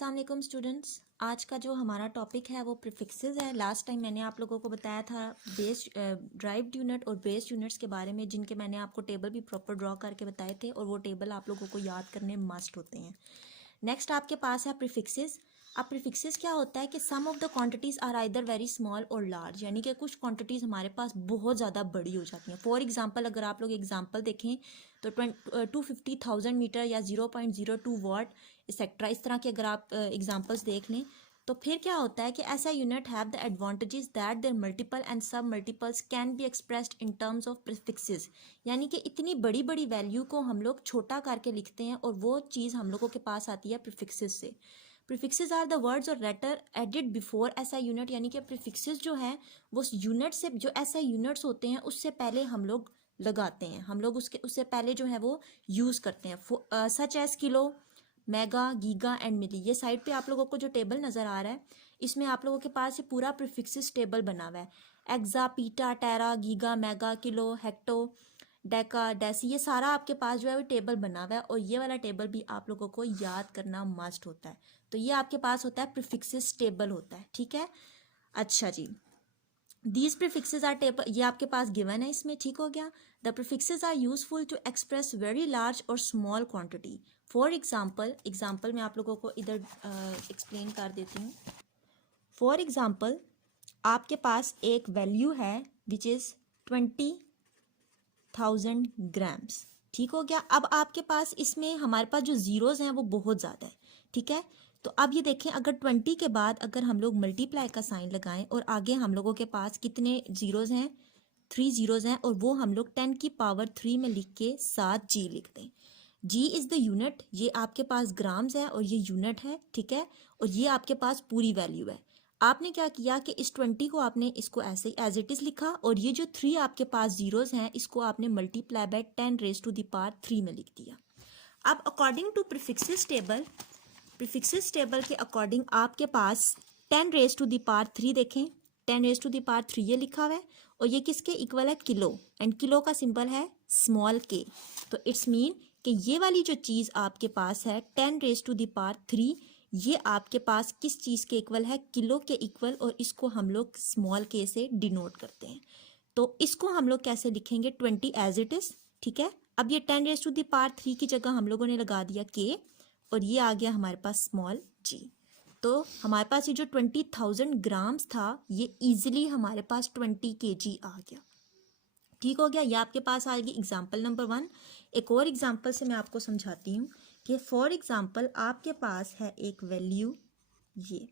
अस्सलाम वालेकुम स्टूडेंट्स। आज का जो हमारा टॉपिक है वो प्रीफिक्सेस है। लास्ट टाइम मैंने आप लोगों को बताया था बेस ड्राइव्ड यूनिट और बेस्ड यूनिट्स के बारे में, जिनके मैंने आपको टेबल भी प्रॉपर ड्रॉ करके बताए थे और वो टेबल आप लोगों को याद करने मस्ट होते हैं। नेक्स्ट आपके पास है प्रीफिक्सेस। अब प्रीफिक्सेस क्या होता है कि sum of the quantities are either very small और लार्ज, यानी कि कुछ क्वांटिटीज़ हमारे पास बहुत ज़्यादा बड़ी हो जाती हैं। फॉर एग्जांपल अगर आप लोग एग्जांपल देखें तो 250,000 मीटर या 0.02 वाट एक्सेट्रा, इस तरह के अगर आप एग्जांपल्स देख लें तो फिर क्या होता है कि ऐसा unit have the advantages that there multiple and sub multiples can be expressed in terms of prefixes, यानी कि इतनी बड़ी बड़ी वैल्यू को हम लोग छोटा करके लिखते हैं और वो चीज़ हम लोगों के पास आती है प्रीफिक्सेस से। प्रीफिक्सेस आर द वर्ड्स और लेटर एडिड बिफोर ऐसा यूनिट, यानी कि प्रीफिक्सेस जो है वो यूनिट से, जो ऐसे यूनिट्स होते हैं उससे पहले हम लोग लगाते हैं, हम लोग उससे पहले जो है वो यूज़ करते हैं। Such as kilo, mega, giga and milli. ये साइड पे आप लोगों को जो टेबल नज़र आ रहा है इसमें आप लोगों के पास ये पूरा प्रीफिक्सेस टेबल बना हुआ है। Exa, peta, tera, giga, mega, kilo, hecto, deca, deci, ये सारा आपके पास जो है वो टेबल बना हुआ है और ये वाला टेबल भी आप लोगों को याद करना मस्ट होता है। तो ये आपके पास होता है प्रीफिक्सेस टेबल होता है, ठीक है। अच्छा जी, दीज प्रीफिक्सेस आर टेबल, ये आपके पास गिवन है इसमें, ठीक हो गया। The prefixes are useful to express very large और स्मॉल क्वांटिटी। फॉर एग्जाम्पल मैं आप लोगों को इधर एक्सप्लेन कर देती हूँ। फॉर एग्जाम्पल आपके पास एक वैल्यू है विच इज़ 20,000 ग्राम्स, ठीक हो गया। अब आपके पास इसमें हमारे पास जो ज़ीरोज़ हैं वो बहुत ज़्यादा है, ठीक है। तो अब ये देखें, अगर 20 के बाद अगर हम लोग मल्टीप्लाई का साइन लगाएं और आगे हम लोगों के पास कितने ज़ीरोज़ हैं, 3 ज़ीरोज़ हैं, और वो हम लोग 10 की पावर 3 में लिख के 7 जी लिख दें। जी इज़ द यूनिट, ये आपके पास ग्राम्स है और ये यूनिट है, ठीक है। और ये आपके पास पूरी वैल्यू है। आपने क्या किया कि इस 20 को आपने इसको ऐसे ही एज इट इज़ लिखा और ये जो 3 आपके पास ज़ीरोज़ हैं इसको आपने multiply by 10 raise to the power 3 में लिख दिया। अब अकॉर्डिंग टू प्रीफिक्सेस टेबल के अकॉर्डिंग आपके पास 10 रेज टू द पावर 3 देखें, 10 रेज टू द पावर 3 ये लिखा हुआ है और ये किसके इक्वल है, किलो, एंड किलो का सिंबल है स्मॉल के। तो इट्स मीन कि ये वाली जो चीज़ आपके पास है 10 रेज टू द पावर 3, ये आपके पास किस चीज़ के इक्वल है, किलो के इक्वल, और इसको हम लोग स्मॉल के से डिनोट करते हैं। तो इसको हम लोग कैसे लिखेंगे, 20 एज इट इज़, ठीक है। अब ये 10 रेज टू द पावर 3 की जगह हम लोगों ने लगा दिया के और ये आ गया हमारे पास स्मॉल जी। तो हमारे पास ये जो 20,000 ग्राम्स था ये इजीली हमारे पास 20 kg आ गया, ठीक हो गया। ये आपके पास आ गई एग्जाम्पल नंबर 1। एक और एग्जाम्पल से मैं आपको समझाती हूँ कि फॉर एग्जाम्पल आपके पास है एक वैल्यू ये,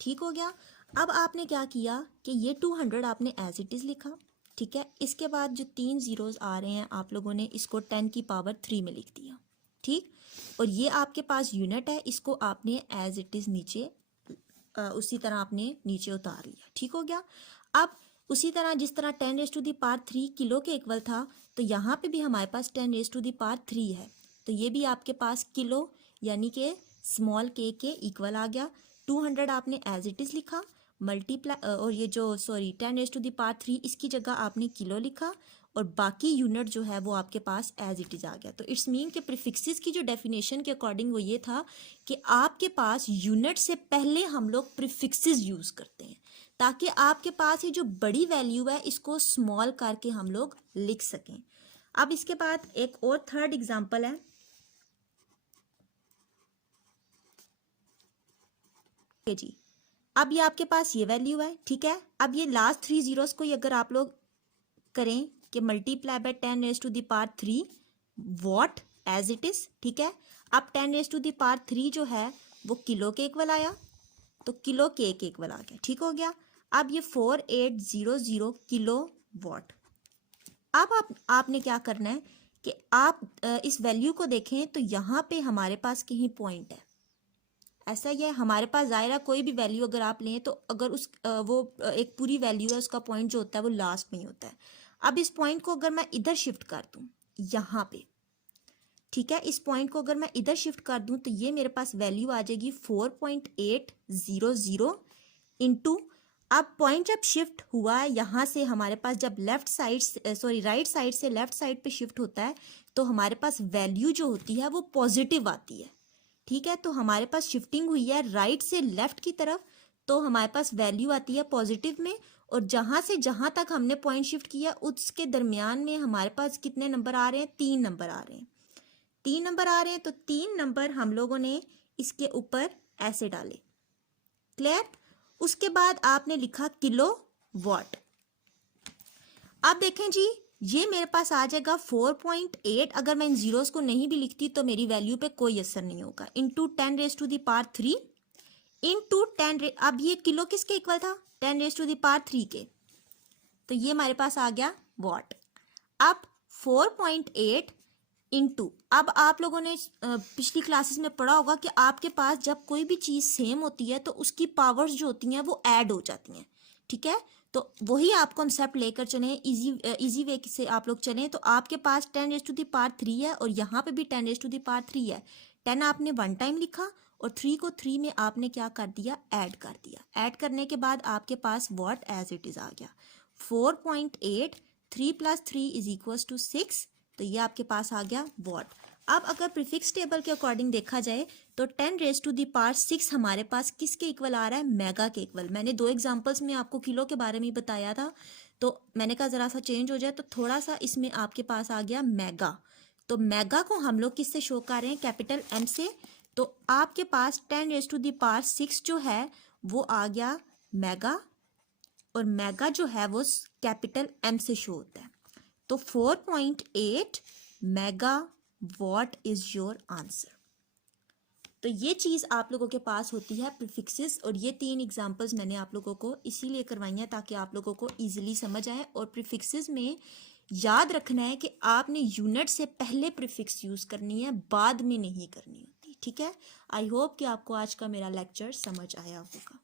ठीक हो गया। अब आपने क्या किया कि ये 200 आपने एज इट इज़ लिखा, ठीक है। इसके बाद जो 3 ज़ीरोज़ आ रहे हैं आप लोगों ने इसको 10 की पावर 3 में लिख दिया, ठीक। और ये आपके पास यूनिट है, इसको आपने एज इट इज़ नीचे उसी तरह आपने नीचे उतार लिया, ठीक हो गया। अब उसी तरह जिस तरह 10 raise to the power 3 kilo के इक्वल था, तो यहाँ पे भी हमारे पास 10 रेज टू द पावर 3 है, तो ये भी आपके पास किलो यानी कि स्मॉल के इक्वल आ गया। 200 आपने एज इट इज़ लिखा, मल्टीप्लाई और ये जो 10 रेज टू द पावर 3 इसकी जगह आपने किलो लिखा और बाकी यूनिट जो है वो आपके पास एज इट इज़ आ गया। तो इट्स मीन के प्रीफिक्सेस की जो डेफिनेशन के अकॉर्डिंग वो ये था कि आपके पास यूनिट से पहले हम लोग प्रीफिक्सेस यूज़ करते हैं ताकि आपके पास ये जो बड़ी वैल्यू है इसको स्मॉल करके हम लोग लिख सकें। अब इसके बाद एक और थर्ड एग्जाम्पल है जी। अब ये आपके पास ये वैल्यू है, ठीक है। अब ये लास्ट 3 ज़ीरोज़ को अगर आप लोग करें कि multiply by 10 raise to the power 3 watt as it is, ठीक है। अब 10 रेज टू द पावर 3 जो है वो किलो के इक्वल आया, तो किलो के इक्वल आ गया, ठीक हो गया। अब ये 4800 किलो वॉट। अब आपने क्या करना है कि आप इस वैल्यू को देखें तो यहाँ पे हमारे पास कहीं पॉइंट है, ऐसा ही है हमारे पास ज़ाहिर कोई भी वैल्यू अगर आप लें तो अगर उस वो एक पूरी वैल्यू है उसका पॉइंट जो होता है वो लास्ट में ही होता है। अब इस पॉइंट को अगर मैं इधर शिफ्ट कर दूं यहाँ पे, ठीक है, इस पॉइंट को अगर मैं इधर शिफ्ट कर दूं तो ये मेरे पास वैल्यू आ जाएगी 4.800 इंटू अब पॉइंट जब शिफ्ट हुआ है यहाँ से हमारे पास, जब राइट साइड से लेफ्ट साइड पे शिफ्ट होता है तो हमारे पास वैल्यू जो होती है वो पॉजिटिव आती है। ठीक है, तो हमारे पास शिफ्टिंग हुई है राइट से लेफ्ट की तरफ, तो हमारे पास वैल्यू आती है पॉजिटिव में। और जहां से जहां तक हमने पॉइंट शिफ्ट किया उसके दरमियान में हमारे पास कितने नंबर आ रहे हैं? 3 नंबर आ रहे हैं। 3 नंबर आ रहे हैं, तो 3 नंबर हम लोगों ने इसके ऊपर ऐसे डाले। क्लियर? उसके बाद आपने लिखा किलो वॉट। अब देखें जी, ये मेरे पास आ जाएगा 4.8। अगर मैं इन जीरोस को नहीं भी लिखती तो मेरी वैल्यू पे कोई असर नहीं होगा। Into 10⁻³ into 10। अब ये किलो किसके इक्वल था? 10⁻³ के। तो ये हमारे पास आ गया वॉट। अब 4.8 इंटू, अब आप लोगों ने पिछली क्लासेस में पढ़ा होगा कि आपके पास जब कोई भी चीज़ सेम होती है तो उसकी पावर्स जो होती हैं वो ऐड हो जाती हैं। ठीक है, तो वही आप कॉन्सेप्ट लेकर चलें, इजी वे से आप लोग चलें। तो आपके पास 10⁻³ है और यहाँ पे भी 10⁻³ है। 10 आपने 1 टाइम लिखा और 3 को 3 में आपने क्या कर दिया? ऐड कर दिया। ऐड करने के बाद आपके पास वॉट एज इट इज़ आ गया 4.8। 3 + 3 = 6। तो ये आपके पास आ गया वॉट। अब अगर प्रीफिक्स टेबल के अकॉर्डिंग देखा जाए तो 10⁻6 हमारे पास किसके इक्वल आ रहा है? मेगा के इक्वल। मैंने 2 एग्जांपल्स में आपको किलो के बारे में बताया था, तो मैंने कहा ज़रा सा चेंज हो जाए, तो थोड़ा सा इसमें आपके पास आ गया मेगा। तो मेगा को हम लोग किससे शो कर रहे हैं? कैपिटल एम से। तो आपके पास 10⁻6 जो है वो आ गया मेगा, और मेगा जो है वो कैपिटल एम से शो होता है। तो 4.8 mega what is your answer. तो ये चीज़ आप लोगों के पास होती है प्रीफिक्सेस, और ये 3 एग्जांपल्स मैंने आप लोगों को इसीलिए करवाई हैं ताकि आप लोगों को इजीली समझ आए। और प्रीफिक्सेस में याद रखना है कि आपने यूनिट से पहले प्रीफिक्स यूज़ करनी है, बाद में नहीं करनी होती। ठीक है, आई होप कि आपको आज का मेरा लेक्चर समझ आया होगा।